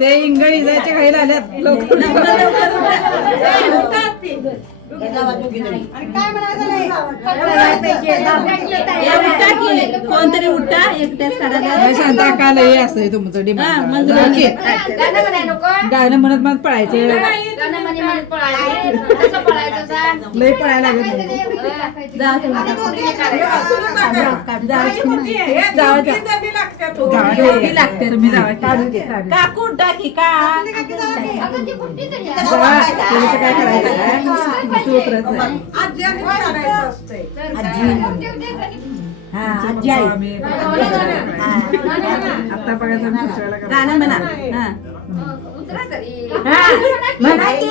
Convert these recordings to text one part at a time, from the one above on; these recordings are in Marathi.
ते इंगळी जायच्या घाईला आल्यात. लोक कोणतरी उठा एकट्याच काढायला शांता काल हे असतंय तुमचं डिमांड गाणं म्हणत म्हणत पळायचं. लय पळायला लागत तुम्ही. घे. काकू टाकी का? जावा तुम्ही तर काय करायचं हा हा. आता बघायचं. गाणं म्हणा. म्हणा की.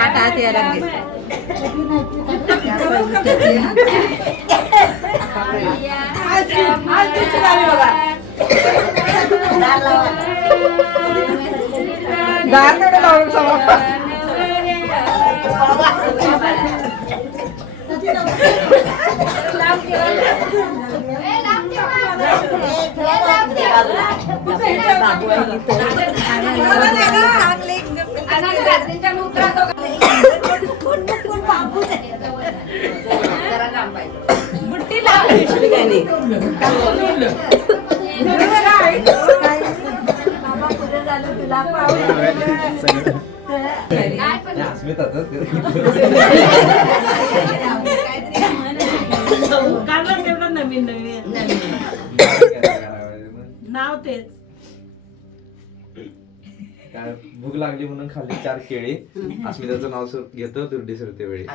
పాట తీయాలండి దారిలో नवीन. नवीन. नाव तेच. काय भूक लागली म्हणून खाल्ली चार केळी. अस्मिताचं नाव सर- घेतो दुर्डी सरते वेळी.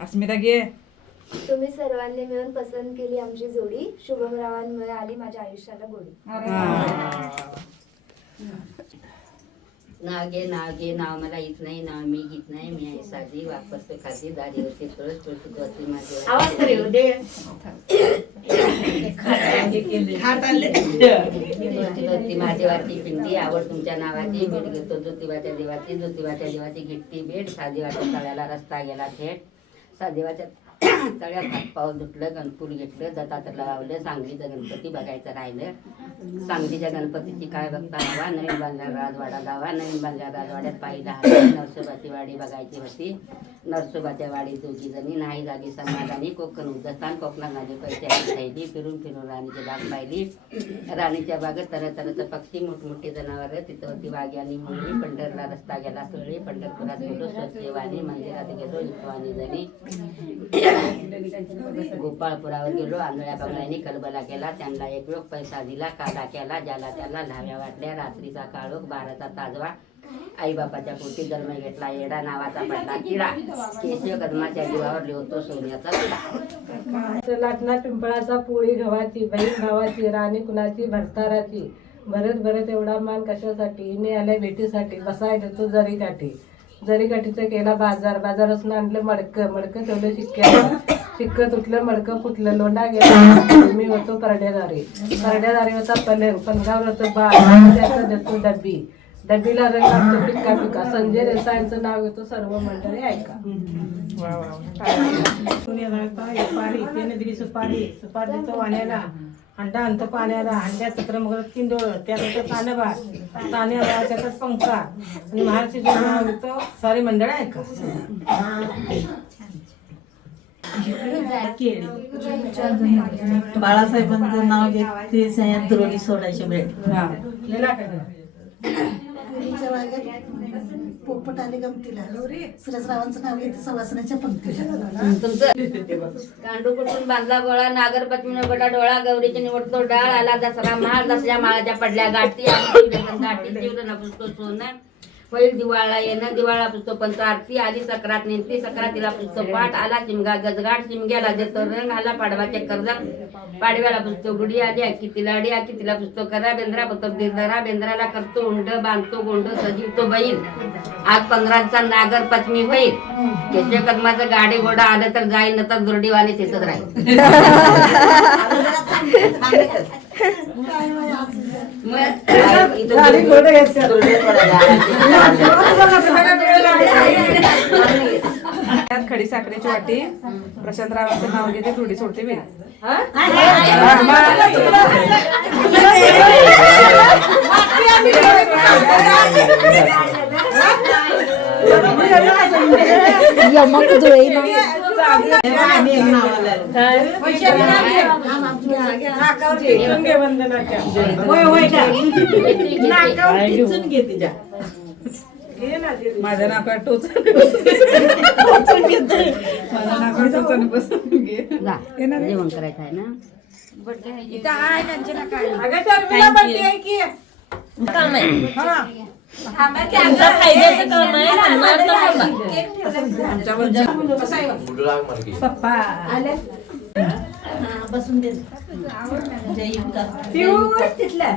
अस्मिता घे. तुम्ही सर्वांनी मिळून पसंत केली आमची जोडी. शुभमरावांमुळे आली माझ्या आयुष्याला गोडी. नाव घे नाव घे नाव मला येत नाही नाव मी घेत नाही मी आहे साधी वापरतो खाती दाढीवरती तुळस तुळशी दोती माझी महादेवाची पिंडी आवड तुमच्या नावाची भेट घेतो ज्योतिबाच्या देवाची ज्योतिबाच्या देवाची घेतली भेट साधेवाच्या तळ्याला रस्ता गेला थेट. साधेवाच्या तळ्यात हात पाऊस धुतलं गणपूर घेतलं दत्तात्रला लावलं सांगलीचं गणपती बघायचं राहिलं. सांगलीच्या गणपतीची काय बघता? हवा नवीन बांधल्या राजवाडा. गावा नवीन बांधल्या राजवाड्यात पाहिला. हवा नरसोबाची वाडी बघायची होती. नरसोबाच्या वाडी दोघी जणी नाही झाली समाधानी कोकण उद्दस्तान कोकणात झाली पैसे थैली फिरून फिरून राणीची बाग पाहिली. राणीच्या बागेत तरह तरहचं पक्षी मोठमोठी जनावरं तिथं होती वाघ आणि मुली. पंढरला रस्ता गेला सुरळी पंढरपुरात गेलो स्वच्छवाणी मंदिरात गेलो इतवानी जणी. गोपाळपुरावर गेलो आंधळ्या बंगल्याने कलबला केला त्यांना एक लोक पैसा दिला कादा केला ज्याला त्याला लाव्या वाटल्या रात्रीचा काळोख बाराचा ताजवा. आईबापाच्या पोटी जन्म घेतला येडा नावाचा पडला किडा. केशव कदमाच्या जीवावर लिवतो सोन्याचा लाटणा पिंपळाचा पोळी गव्हाची बहीण भावाची राणी कुणाची भरताराची. भरत भरत एवढा मान कशासाठी? इने आल्या भेटीसाठी. बसाय देतो जरी काठी जरी काठीचा केला बाजार. बाजारातून आणलं मडकं. मडकं ठेवलं शिक्क्या शिक्क तुटलं मडकं फुटलं. लोंडा गेला. मी होतो परड्यादारी. परड्यादारी होता पलंग. पलंगावर होतो बाळ. त्याचं देतो डब्बी. डब्बीला रंग लागतो पिक्का पिक्का संजय देसाईंचं नाव घेतो सर्व मंडळी ऐका. सुपारी त्याने दिली सुपारी सुपारी देतो वाण्याला अंडा आणतो पाण्याला अंड्यात चक्र मग तीन डोळ त्यात होतं तानबा तान्याला त्याच्यात पंखा. आणि महाराष्ट्र नाव घेतो सारी मंडळ ऐका. बाळासाहेबांचं नाव घेते सह्यात द्रोणी सोडायची भेट हा. लिहिला पोपट आले गमतीला. सुरेशरावांचं नाव घेते सवासनाच्या पंक्तीला. कांडू कुठून बांधला गोळा? नागर पत्नी गोटा डोळा गौरीची निवडतो डाळ आला दसरा माळ दसऱ्या माळाच्या पडल्या गाठी. गाठी जीवलना सोनं. पहिली दिवाळा येणं दिवाळा पुसतो पंच आरती आली सक्रात नेमती सक्रातीला पुस्तक पाठ आला चिमगा गजगाट चिमग्याला देतो रंग आला पाडवाचे कर्ज पाडव्याला पुसतो गुडी आली अक्की तिला अडी अक्की तिला पुसतो करा बेंद्रा पुसतो दिरधरा बेंद्राला करतो उंड बांधतो गोंड सजीवतो बैल. आज पंधराचा नागर पत्नी होईल. केशव कदमाचं गाडी घोडा आलं तर जाईल न तर दुर्डीवाने तिथंच राहील. मग त्यात खडी साखरेची वाटी प्रशांत रावांचं नाव घेते थोडी सोडते मी आम्ही एक नावाला आहे. घे वंदनाच्या. होय होय नाकावर घेते घे माझ्या नाकात टोच माझ्या नाकात टोचून बसून घे. जा. जेवण करायचं आहे ना? अगं शर्मिला birthday आहे की? पप्पा. आले? बसून दे. तिथल्या